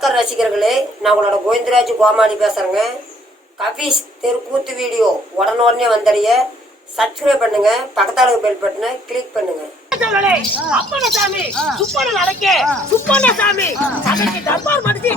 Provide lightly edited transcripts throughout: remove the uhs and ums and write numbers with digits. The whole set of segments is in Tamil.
ரசிகர்களே, நான் உங்களோட கோவிந்தராஜ் கோமாளி பேசுறேங்க. கபீஸ் தெருக்கூத்து வீடியோ உடனே வந்தடைய சப்ஸ்கிரைப் பண்ணுங்க, பக்கத்தால பெல் பட்டனை கிளிக் பண்ணுங்க. அப்பனசாமி சுப்பன நடக்கே சுப்பனசாமி சபைக்கு தர்பார் மடிச்சு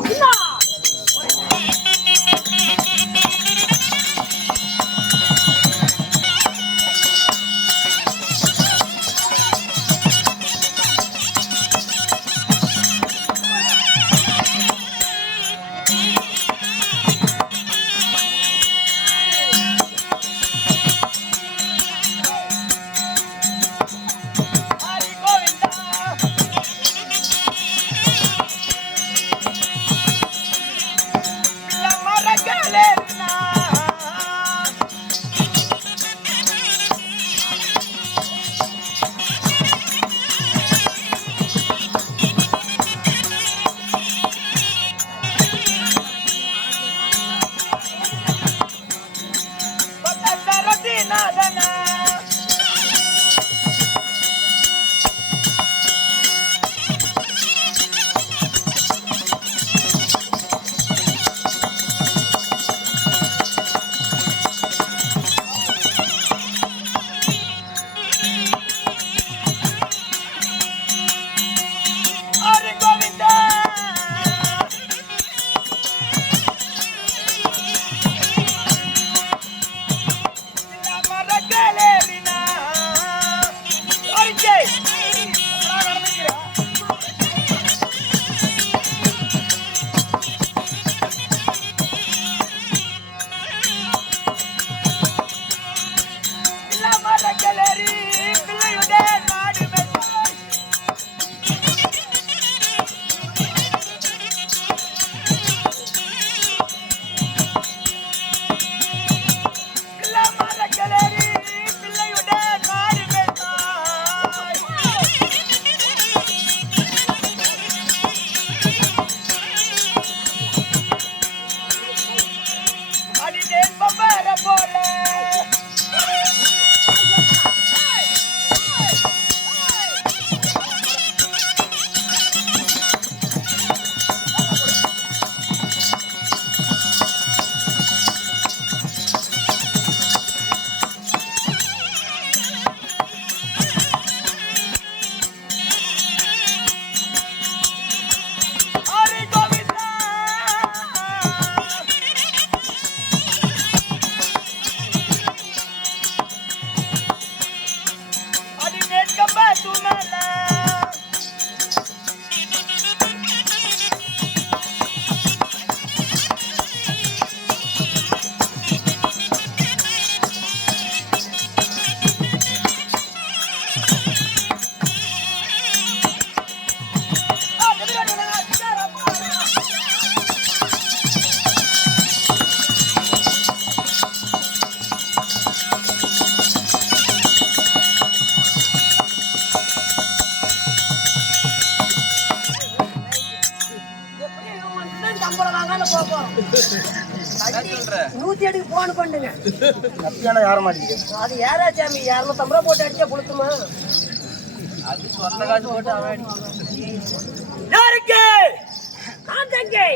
போன் பண்ணுங்க. யார மாட்டேங்குது அது யாரா சாமி 250 ரூபா போட்டு அடிச்சா புளுத்துமா? அது சொந்த காசு போட்டு அவன் யாருக்கு நான் தங்கை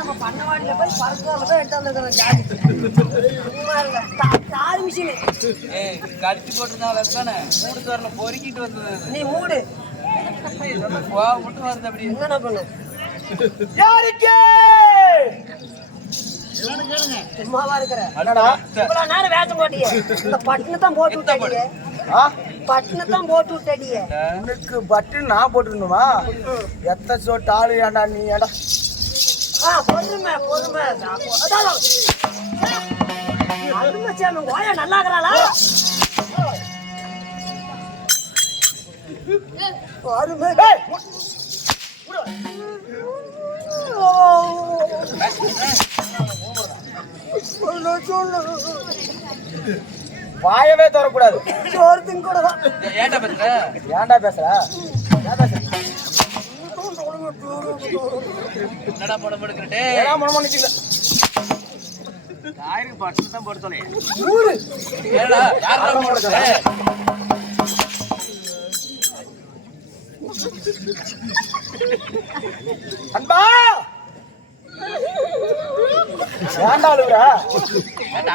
நம்ம பண்ணவாடியில போய் பறக்காமதான் எடுத்தாந்துருக்கோம். ஜாதி மிஷின் கடிச்சு போட்டுருந்தாங்க தானே மூடு தோரணம் பொறுக்கிட்டு வந்தது. நீ மூடு மட்டும் வருது. அப்படி என்ன பண்ணு யாருக்கு சும்மாவா இருக்கிற இவ்வளவு நேரம் வேஷம் போட்டிய இந்த பட்டுனு தான் போட்டு விட்டடியே. பட்டுனு தான் போட்டு விட்டடியே. உனக்கு பட்டு நான் போட்டுருந்தோமா? எத்த சோட்டு ஆளு ஏண்டா நீ ஏடா? பொறுமை பொறுமை அருமை சாமி கோயா நல்லா இருக்கிறாளா? அருமை வாயவே தரக்கூடாது. சோர்த்தின் கூட ஏன்டா பேசுற? ஏன்டா பேசுற? என்னடா போட போடுறே? ஏடா மொன மொனிச்சில. காயிருக்கு பட்டு தான் போட சொல்லே. ஏடா யாரடா போடுறே? அன்பா ஏன்டா அழுகுறா?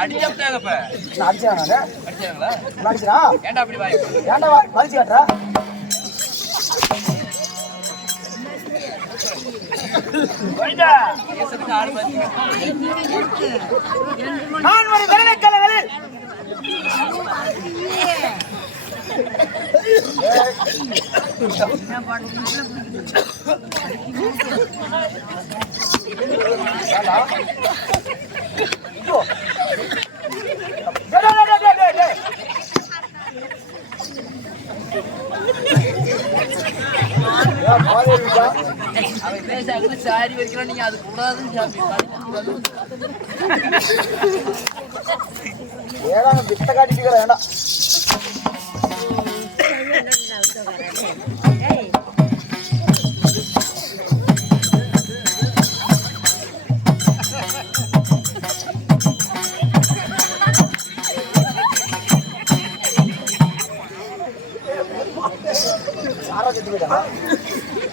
அடிச்சாங்க இப்ப. நான் அடிச்சேன் நானு. அடிச்சாங்களா? நான் அடிச்சா? ஏன்டா அப்படி வாய்? ஏன்டா வலிச்சு காட்டுறா? பேசுறதுக்கு ஆள் பாத்தீங்க. நான் ஒரு வேலைக்கலைகளில் அவன் பேசாங்க சாரி வைக்கலாம் நீங்க அது கூடாதுன்னு ஏடா வித்த காட்டிட்டு வேண்டாம்.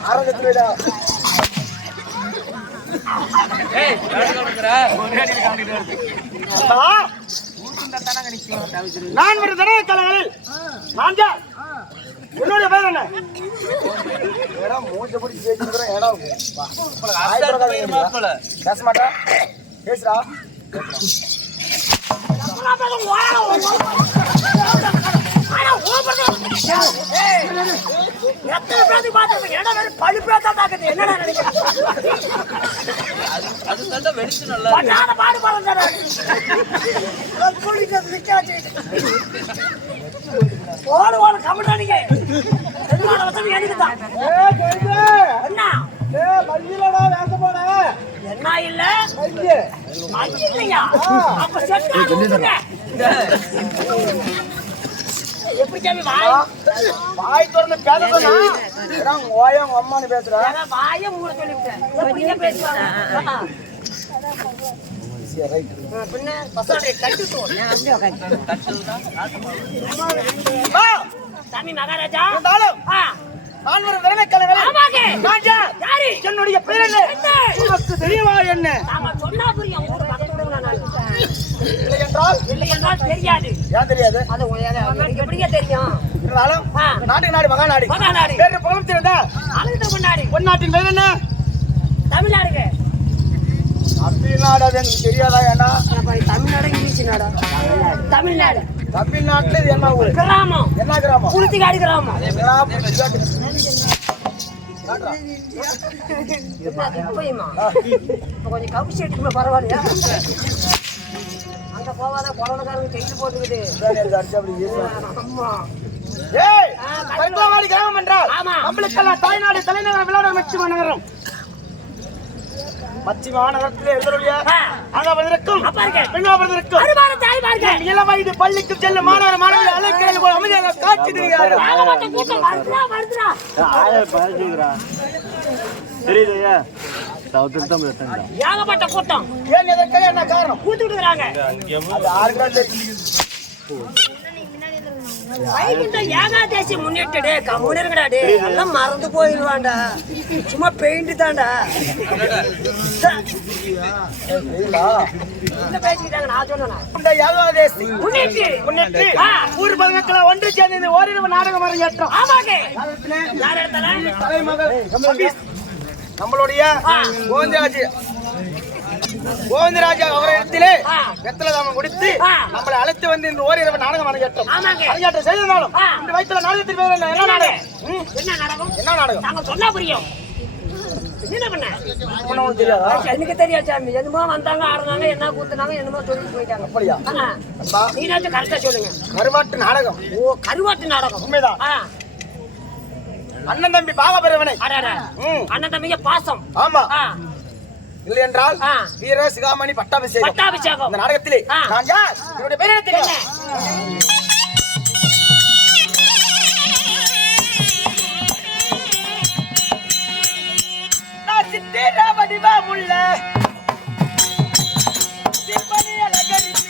ஆரோக்கியத்துடா ஏய் நான் ஒரு தடவை கலைகளில் நான் யார்? என்னுடைய பேர் என்ன? மூச்சை பிடிச்சி பேசிக்கிறேன். பேச மாட்டா பேசுறா. வெடிச்சு நல்லா என்ன இல்ல எப்படி வாய் திறந்து பேச சொன்னா ஓயம் அம்மானு பேசுற. வாய மூட சொல்லிவிட்டேன். பேசுவாங்க பின்ன சாமி மகாராஜா நான் ஒரு விரலைக்கலைகளில் நான் யார்? என்னுடைய பேர் என்ன? உனக்கு தெரியுமா என்ன? நாம சொன்னா புரியும். ஊரு பக்கத்தோட நான் இல்லை என்றால் இல்லை என்றால் தெரியாது. ஏன் தெரியாது? அது எனக்கு எப்படிங்க தெரியும்? இருந்தாலும் நாட்டுக்கு நாடு மகாநாடு. மகாநாடு வேறு புலம் தெரிந்தா ஆளுகிட்ட கொண்டாடு. பொன்னாட்டின் பேர் என்ன? தமிழ்நாடுங்க. தமிழ்நாடு அது எனக்கு தெரியாதா? ஏன்னா தமிழ்நாடு இங்கிலீஷ் நாடா? தமிழ்நாடு. தமிழ்நாட்டுல இது என்ன ஊரு? கிராமம். என்ன கிராமம்? புளுத்திக்காடு கிராமம். கொஞ்சம் கவுசி எடுத்துமே பரவாயில்லையா? அங்க போவாத குழந்தைக்காரங்க கையில் போட்டுக்கிட்டு. ஆமா கிராமம் என்றால் நம்மளுக்கெல்லாம் தாய்நாடு தலைநகரம் விளையாட மச்சி மாநகரம். மச்சி மாநகரத்திலே இளம் வயது பள்ளிக்கு செல்லும் மாணவர் மாணவிகள் அலைக்கையில் போய் அமைதியாக காட்சி தெரிகிறார்கள். ஏகப்பட்ட கூட்டம். ஏன் எதற்காக என்ன காரணம்? கூத்து விடுறாங்க. ஏகாதேசி முன்னிட்டு கம்முனர்களாடே எல்லாம் மறந்து போயிடுவாண்டா. சும்மா பெயிண்ட் தான்டா பேசிக்கிட்டாங்க. நான் சொன்னேன் ஏகாதேசி முன்னிட்டு ஊர் பொதுமக்களை ஒன்று சேர்ந்து ஓரிரவு நாடகம் அரங்கேற்றம். ஆமாங்க. தலைமகள் நம்மளுடைய கோவிந்தராஜா அவரிடத்திலே வெத்தலதாமம் கொடுத்து நம்மளை அழைத்து வந்து இந்த ஓரிரவு நாடகம் அரங்கேற்றம் அரங்கேற்றம் செய்திருந்தாலும் இந்த வயிற்றுல நாடகத்தின் பேர் என்ன? என்ன நாடகம்? என்ன நாடகம்? என்ன நாடகம்? நாங்க சொன்னா புரியும். என்ன பண்ண தெரியாதா? எனக்கு தெரியாது சாமி. என்னமோ வந்தாங்க ஆடுனாங்க என்ன கூத்துனாங்க என்னமோ சொல்லிட்டு போயிட்டாங்க. அப்படியா? நீனாச்சும் கரெக்டா சொல்லுங்க. கருவாட்டு நாடகம். ஓ கருவாட்டு நாடகம். உண்மைதான். அண்ணன் தம்பி பாகபிரவனை. அண்ணன் தம்பிங்க பாசம். ஆமா. இல்லை என்றால் வீர சிகாமணி பட்டாபிஷேகம். பட்டாபிஷேகம் இந்த நாடகத்திலே நான் யார்? என்னுடைய பேர் என்ன தெரியும்? நான் சித்திர வடிவமுள்ள சிற்பனி அழகரிசி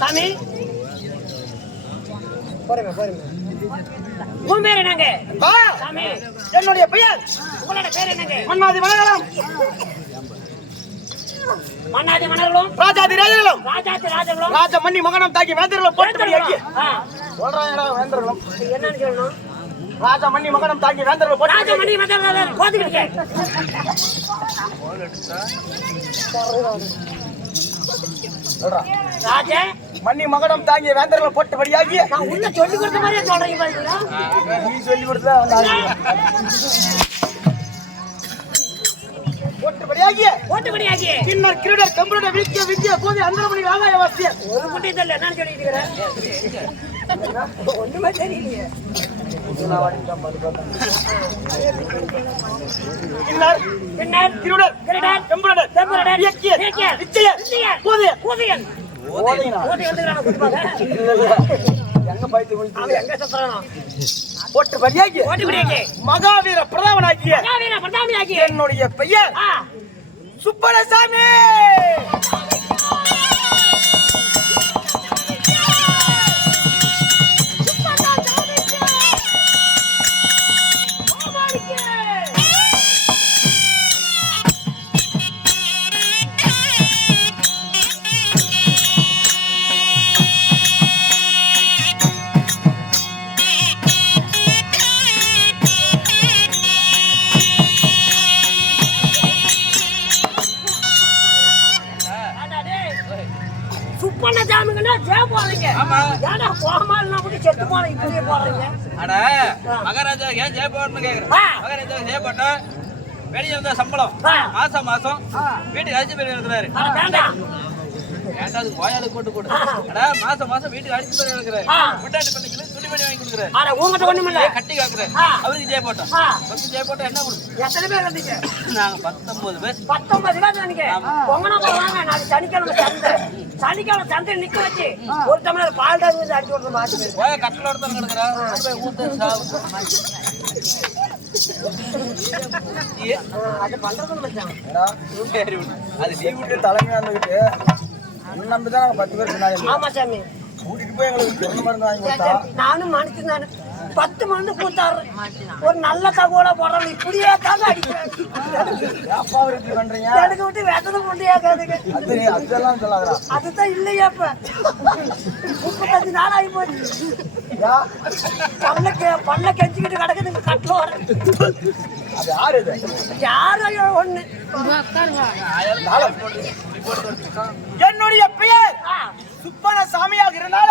சாமி போறேன் உன் பேர் என்னங்க சாமி? என்னுடைய பெயர் உங்களோட பேர் என்னங்க? மன்னாதி மன்னர்களும் மன்னாதி மன்னர்களும் ராஜாதி ராஜர்களும் ராஜாதி ராஜர்களும் ராஜ மன்னி மகனம் தாக்கி வேந்தர்களும் போட்டுபடியாக்கி சொல்றாங்கடா வேந்தர்களும் என்னன்னு சொல்லணும்? ராஜ மன்னி மகனம் தாக்கி வேந்தர்களும் ராஜ மணி மன்னர்கள் கோதுக்கிட்டே ராஜ மன்னி மகனம் தாங்கிய வேந்தர்களும் போட்டுபடியாகி நான் உள்ள சொல்லி கொடுத்த மாதிரியே சொல்றீங்க பாத்தீங்களா? நீ சொல்லி கொடுத்தா ஓட்டுப்படியாகி பின்னர் கிரீடர் கம்பளோட வீழ்ச்சிய விஜய போது அந்த மணி ஆகாய வாசியர் ஒரு குட்டி தெரியல என்னன்னு சொல்லிட்டு இருக்கிறேன் ஒண்ணுமே தெரியலையே. பின்னர் பின்னர் கிரீடர் கிரீடர் கம்பளோட செம்பரடர் விஜய விஜய போது கூதியன் ஓதைனா ஓடி வந்துக்கிறான குடுப்பாங்க. எங்க பைத்து அவன் எங்க சுத்துறானோ? போட்டுபடியாகி ஓட்டுப்படியாகி மகாவீர பிரதாபனாகிய மகாவீர பிரதாபியாகி என்னுடைய பெயர் சுப்பரசாமி. சுப்பண்ண ஜாமிங்கன்னா ஜெய போறீங்க. ஏன்னா கோமாளினா கூட செத்து போற இப்படியே போறீங்க. அட மகாராஜா ஏன் ஜெய போறன்னு கேக்குறேன். மகாராஜா ஜெய போட்டா வெளிய வந்த சம்பளம் மாசம் மாசம் வீட்டுக்கு அழைச்சு போய் இருக்கிறாரு. அட வேண்டாம். ஏண்டாது கோயாலுக்கு போட்டு கொடு. அட மாசம் மாசம் வீட்டுக்கு அழைச்சு போய் இருக்கிறாரு. கொண்டாடி பண்ணிக்கல துணி பண்ணி வாங்கி கொடுக்குறாரு. அட உங்ககிட்ட ஒண்ணும் இல்ல. கட்டி காக்குறாரு. அவருக்கு ஜெய போட்டோம். பத்து ஜெய போட்டா என்ன கொடுக்கும்? எத்தனை பேர் இருந்தீங்க? நாங்க 19 பேர். 19 பேர் இருந்தீங்க. பொங்கனா போவாங்க. நாளைக்கு சனிக்கிழமை சந்தை. சனிக்கிழமை சந்தை நிக்க வச்சு ஒரு டம்ளர் பால் டாஸ் வந்து அடிச்சு விடுற மாட்டு பேர். கோய கட்டலோட தான் கிடக்குறா. போய் ஊத்து சாவு. அது பண்றதுன்னு மச்சான். அது நீ வீட்டு தலைமையா இருந்துகிட்டு நம்பிதான் நாங்க 10 பேர் சொன்னாங்க. ஆமா சாமி. கூட்டிட்டு போய் எங்களுக்கு சொன்ன மருந்து வாங்கி கொடுத்தா நானும் மனுஷன் தானே 10 மருந்து கூத்தாரு. ஒரு நல்ல தகவலா போடுறோம் இப்படியே தாங்க அடிக்கிறேன். அப்பா இப்படி பண்றீங்க எனக்கு விட்டு வெத்தனை முண்டியாக்காதுங்க. அதெல்லாம் சொல்லாதடா. அதுதான் இல்லையா இப்ப 35 நாள் ஆகி போச்சு. பல்ல கெஞ்சிக்கிட்டு கிடக்குதுங்க கட்டோட. அது யாரு இது? யாரும் ஒண்ணு என்னுடைய பெயர் சுப்பன சாமியாக இருந்தால்